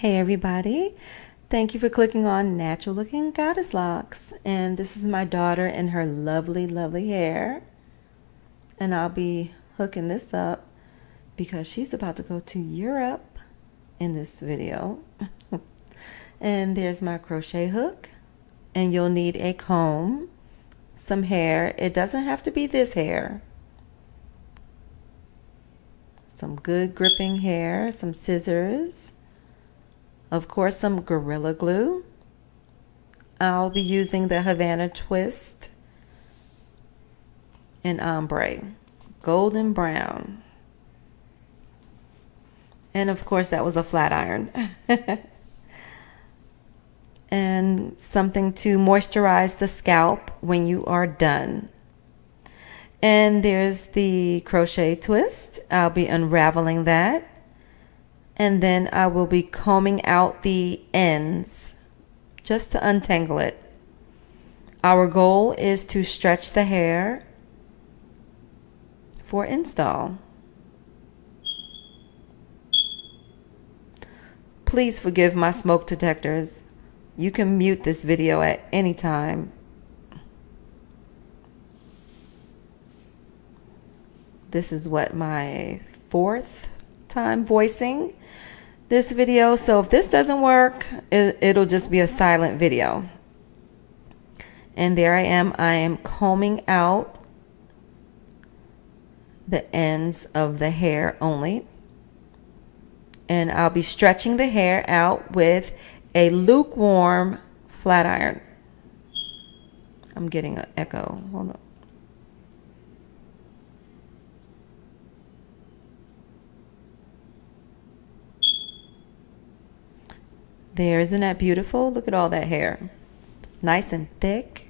Hey everybody, thank you for clicking on Natural Looking Goddess Locks. And this is my daughter and her lovely hair. And I'll be hooking this up because she's about to go to Europe in this video. And there's my crochet hook. And you'll need a comb, some hair. It doesn't have to be this hair. Some good gripping hair, some scissors. Of course, some Gorilla Glue. I'll be using the Havana Twist in Ombre, golden brown. And of course, that was a flat iron. And something to moisturize the scalp when you are done. And there's the Crochet Twist. I'll be unraveling that. And then I will be combing out the ends just to untangle it. Our goal is to stretch the hair for install. Please forgive my smoke detectors. You can mute this video at any time. This is what, my 4th time voicing this video, so if this doesn't work, it'll just be a silent video. And there I am combing out the ends of the hair only, and I'll be stretching the hair out with a lukewarm flat iron. I'm getting an echo, hold on. There, isn't that beautiful? Look at all that hair. Nice and thick.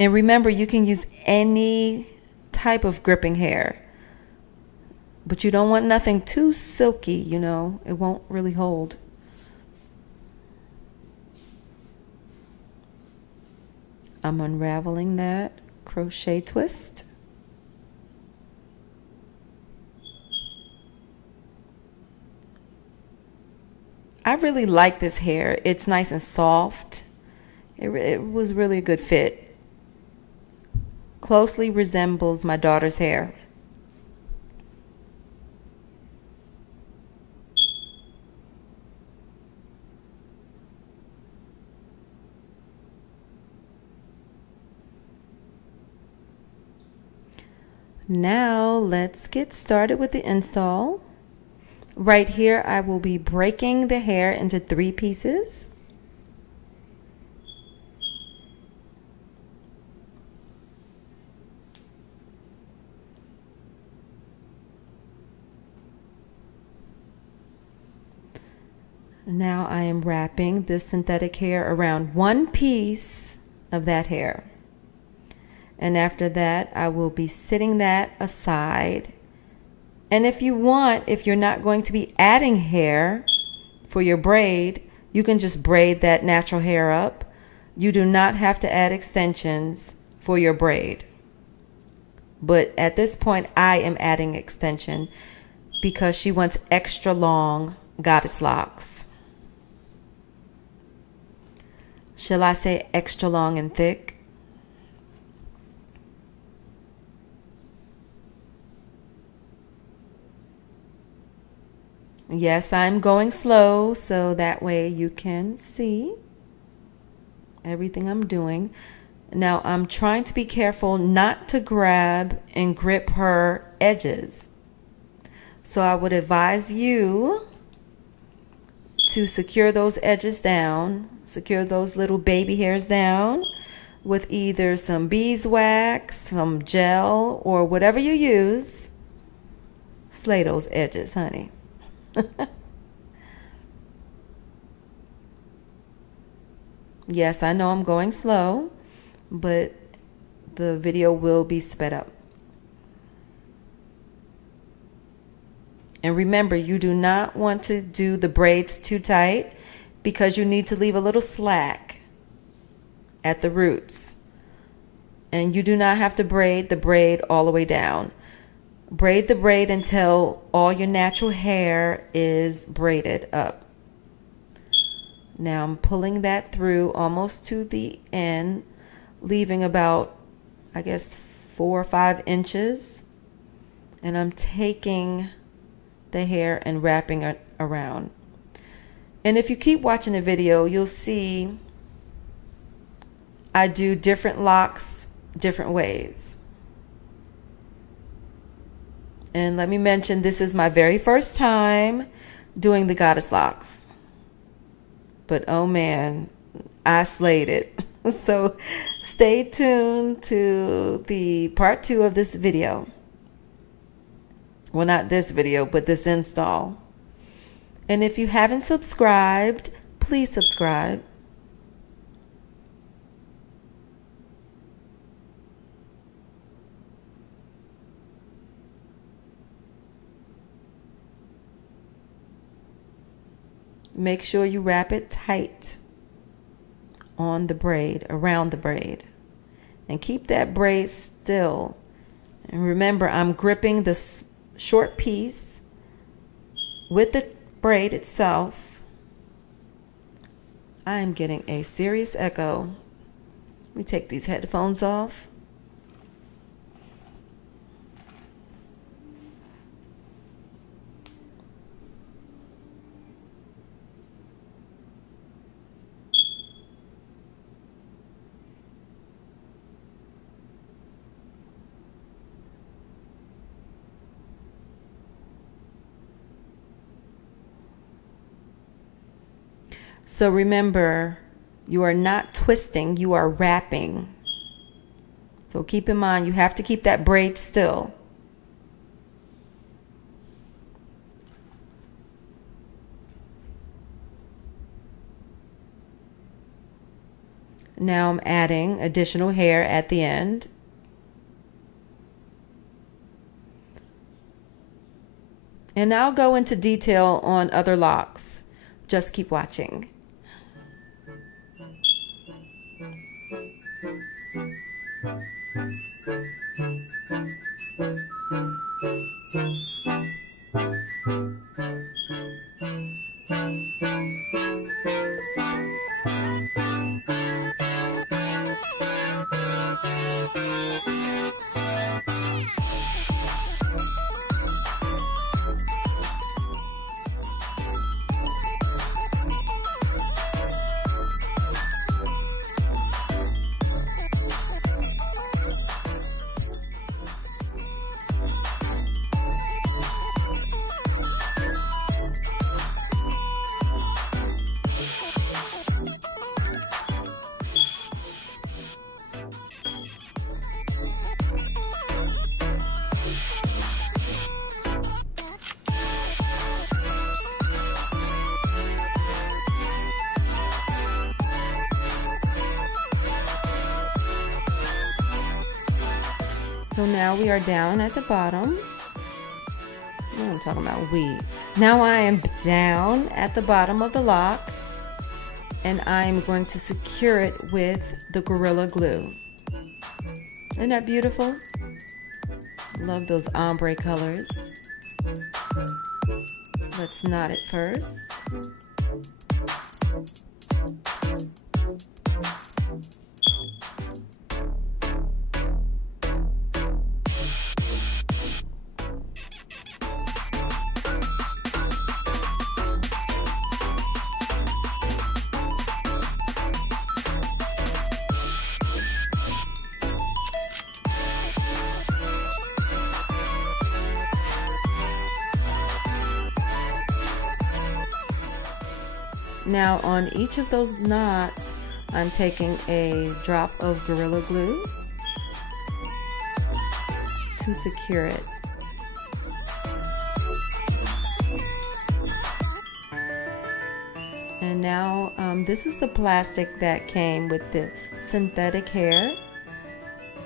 And remember, you can use any type of gripping hair. But you don't want nothing too silky, you know. It won't really hold. I'm unraveling that crochet twist. I really like this hair. It's nice and soft. It was really a good fit. Closely resembles my daughter's hair. Now let's get started with the install. Right here, I will be breaking the hair into 3 pieces. Now I am wrapping this synthetic hair around 1 piece of that hair. And after that, I will be setting that aside. And if you want, if you're not going to be adding hair for your braid, you can just braid that natural hair up. You do not have to add extensions for your braid. But at this point, I am adding extension because she wants extra long goddess locks. Shall I say extra long and thick? Yes, I'm going slow so that way you can see everything I'm doing. Now I'm trying to be careful not to grab and grip her edges. So I would advise you to secure those edges down, secure those little baby hairs down with either some beeswax, some gel, or whatever you use. Slay those edges, honey. Yes, I know I'm going slow, but the video will be sped up. And remember, you do not want to do the braids too tight because you need to leave a little slack at the roots. And you do not have to braid the braid all the way down. braid the braid until all your natural hair is braided up. Now I'm pulling that through almost to the end, leaving about, I guess, 4 or 5 inches. And I'm taking the hair and wrapping it around. And if you keep watching the video, you'll see I do different locks different ways. And let me mention, this is my very first time doing the goddess locks. But oh man, I slayed it. So stay tuned to the part 2 of this video. Well, not this video, but this install. And if you haven't subscribed, please subscribe. Make sure you wrap it tight on the braid, around the braid. And keep that braid still. And remember, I'm gripping this short piece with the braid itself. I am getting a serious echo. Let me take these headphones off. So remember, you are not twisting, you are wrapping. So keep in mind, you have to keep that braid still. Now I'm adding additional hair at the end. And I'll go into detail on other locks. Just keep watching. So now we are down at the bottom. I'm talking about we. Now I am down at the bottom of the lock, and I'm going to secure it with the Gorilla Glue. Isn't that beautiful? Love those ombre colors. Let's knot it first. Now on each of those knots, I'm taking a drop of Gorilla Glue to secure it. And now this is the plastic that came with the synthetic hair.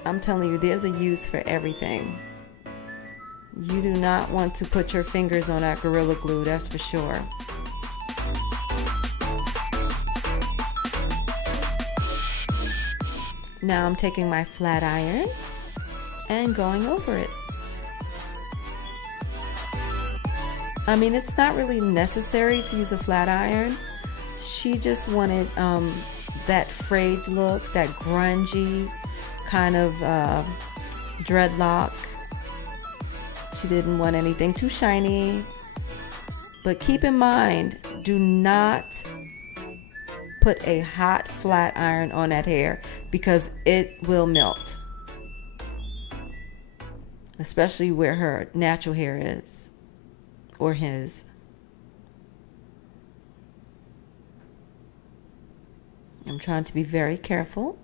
I'm telling you, there's a use for everything. You do not want to put your fingers on that Gorilla Glue, that's for sure. Now I'm taking my flat iron and going over it. I mean, it's not really necessary to use a flat iron. She just wanted that frayed look, that grungy kind of dreadlock. She didn't want anything too shiny. But keep in mind, do not put a hot flat iron on that hair because it will melt. Especially where her natural hair is, or his. I'm trying to be very careful.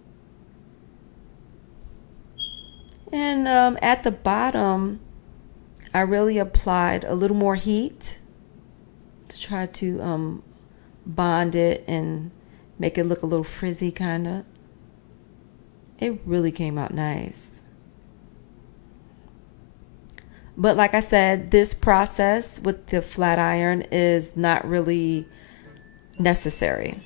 And at the bottom, I really applied a little more heat to try to bond it and make it look a little frizzy kind of. It really came out nice. But like I said, this process with the flat iron is not really necessary.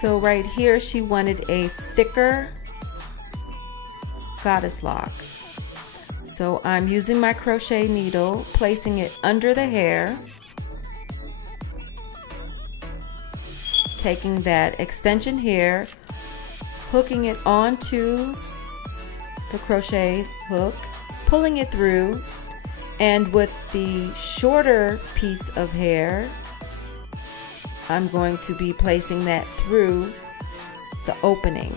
So right here, she wanted a thicker goddess lock. So I'm using my crochet needle, placing it under the hair, taking that extension hair, hooking it onto the crochet hook, pulling it through, and with the shorter piece of hair, I'm going to be placing that through the opening.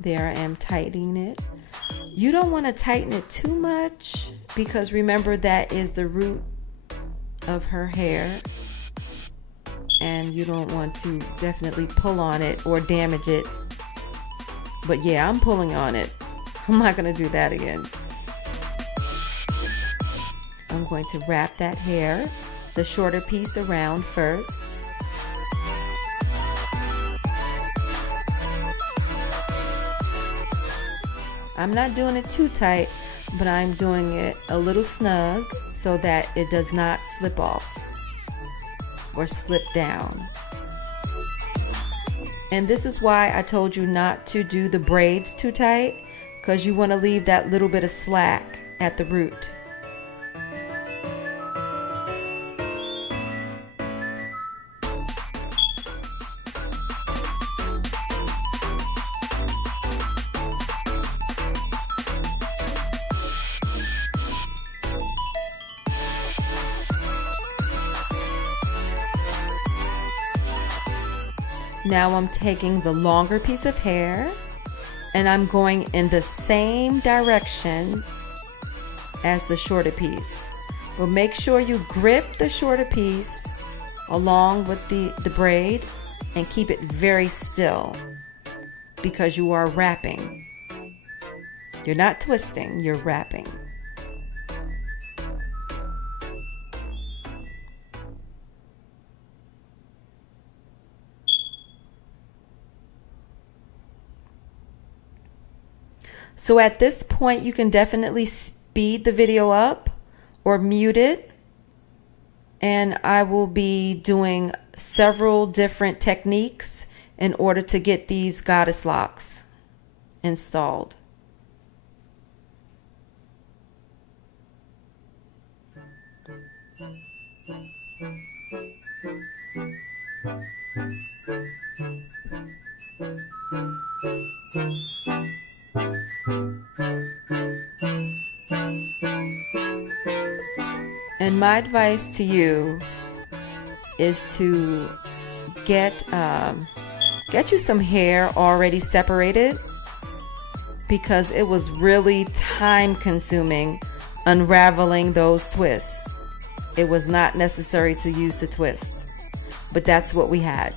There I am tightening it. You don't want to tighten it too much because remember that is the root of her hair and you don't want to definitely pull on it or damage it. But yeah, I'm pulling on it. I'm not going to do that again. I'm going to wrap that hair, the shorter piece, around first. I'm not doing it too tight, but I'm doing it a little snug so that it does not slip off or slip down. And this is why I told you not to do the braids too tight, because you want to leave that little bit of slack at the root. Now I'm taking the longer piece of hair and I'm going in the same direction as the shorter piece. But make sure you grip the shorter piece along with the braid and keep it very still because you are wrapping. You're not twisting, you're wrapping. So at this point, you can definitely speed the video up or mute it. And I will be doing several different techniques in order to get these goddess locks installed. And my advice to you is to get get you some hair already separated, because it was really time consuming unraveling those twists. It was not necessary to use the twist, but that's what we had.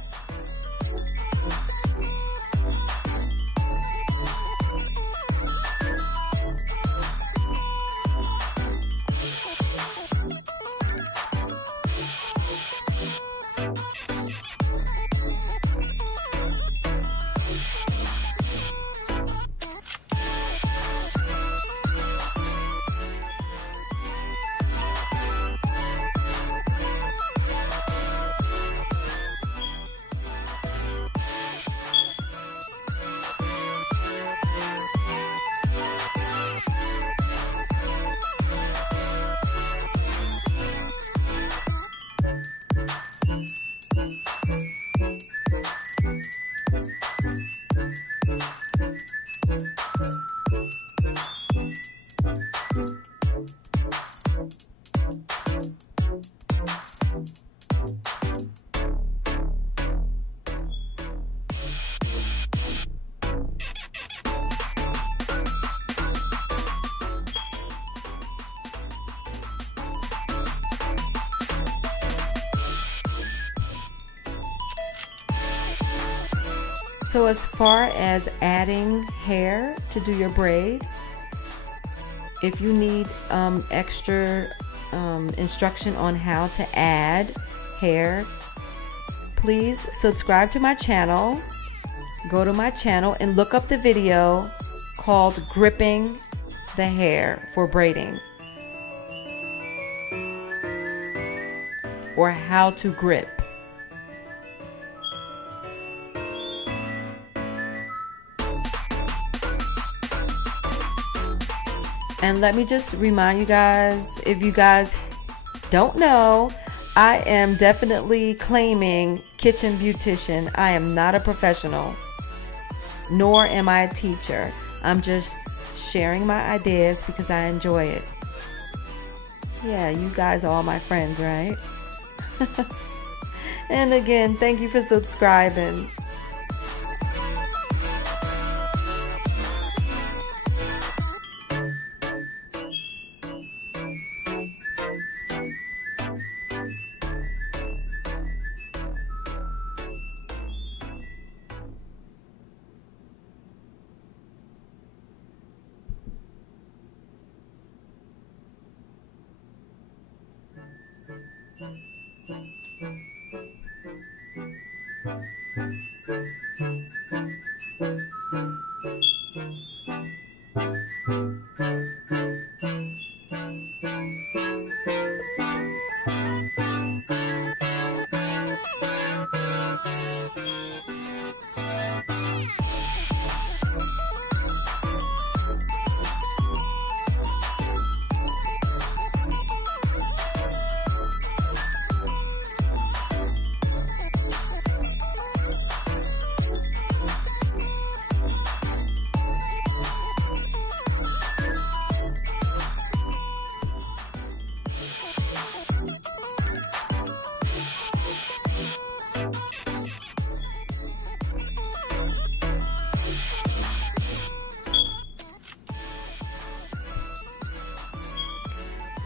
So as far as adding hair to do your braid, if you need extra instruction on how to add hair, please subscribe to my channel. Go to my channel and look up the video called Gripping the Hair for Braiding, or How to Grip. And let me just remind you guys, if you guys don't know, I am definitely claiming kitchen beautician. I am not a professional, nor am I a teacher. I'm just sharing my ideas because I enjoy it. Yeah, you guys are all my friends, right? And again, thank you for subscribing.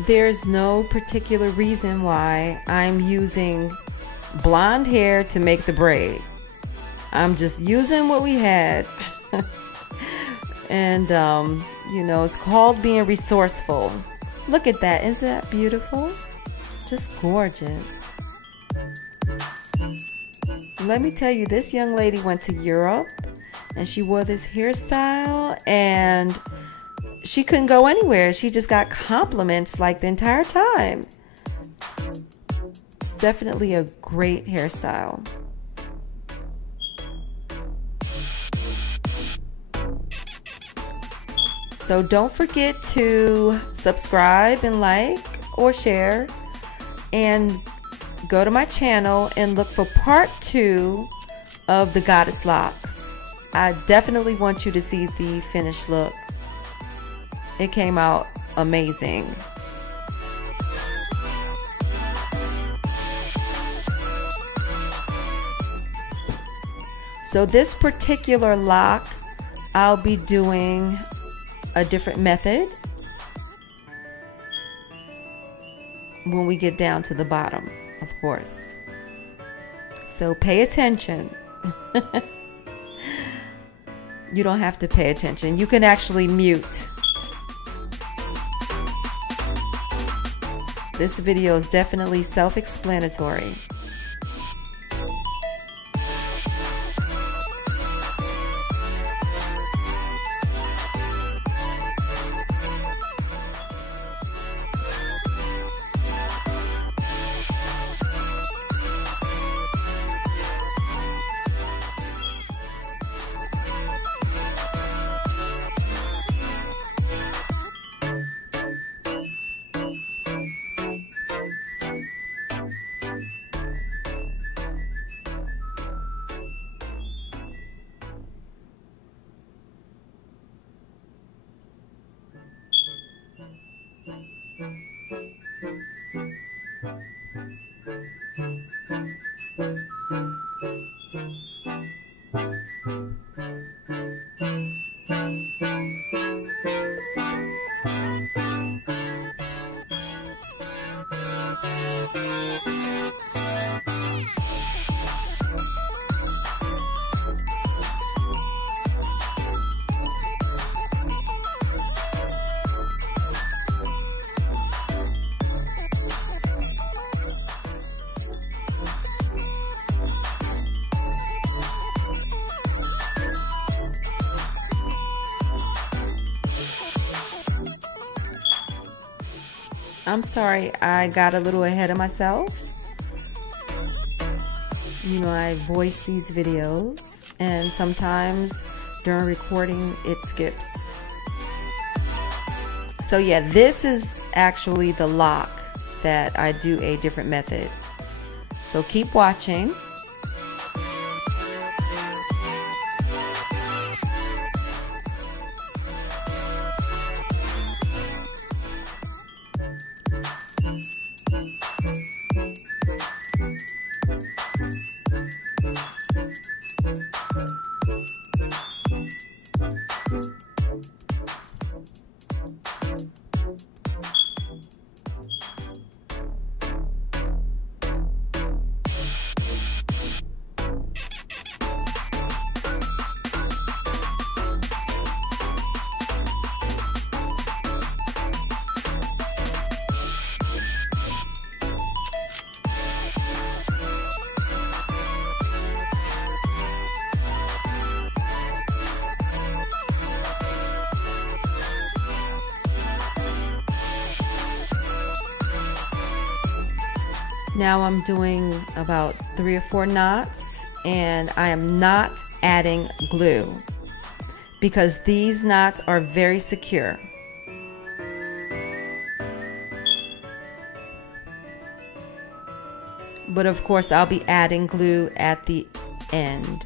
There's no particular reason why I'm using blonde hair to make the braid. I'm just using what we had. And you know, it's called being resourceful. Look at that, isn't that beautiful? Just gorgeous. Let me tell you, this young lady went to Europe and she wore this hairstyle and she couldn't go anywhere. She just got compliments like the entire time. It's definitely a great hairstyle. So don't forget to subscribe and like or share, and go to my channel and look for part 2 of the Goddess Locks. I definitely want you to see the finished look. It came out amazing. So this particular lock, I'll be doing a different method when we get down to the bottom, of course. So pay attention. You don't have to pay attention. You can actually mute. This video is definitely self-explanatory. I'm sorry, I got a little ahead of myself. You know, I voice these videos, and sometimes during recording it skips. So yeah, this is actually the lock that I do a different method. So keep watching. Now I'm doing about 3 or 4 knots, and I am not adding glue because these knots are very secure. But of course I'll be adding glue at the end.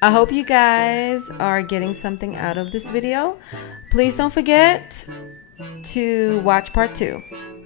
I hope you guys are getting something out of this video. Please don't forget to watch part 2.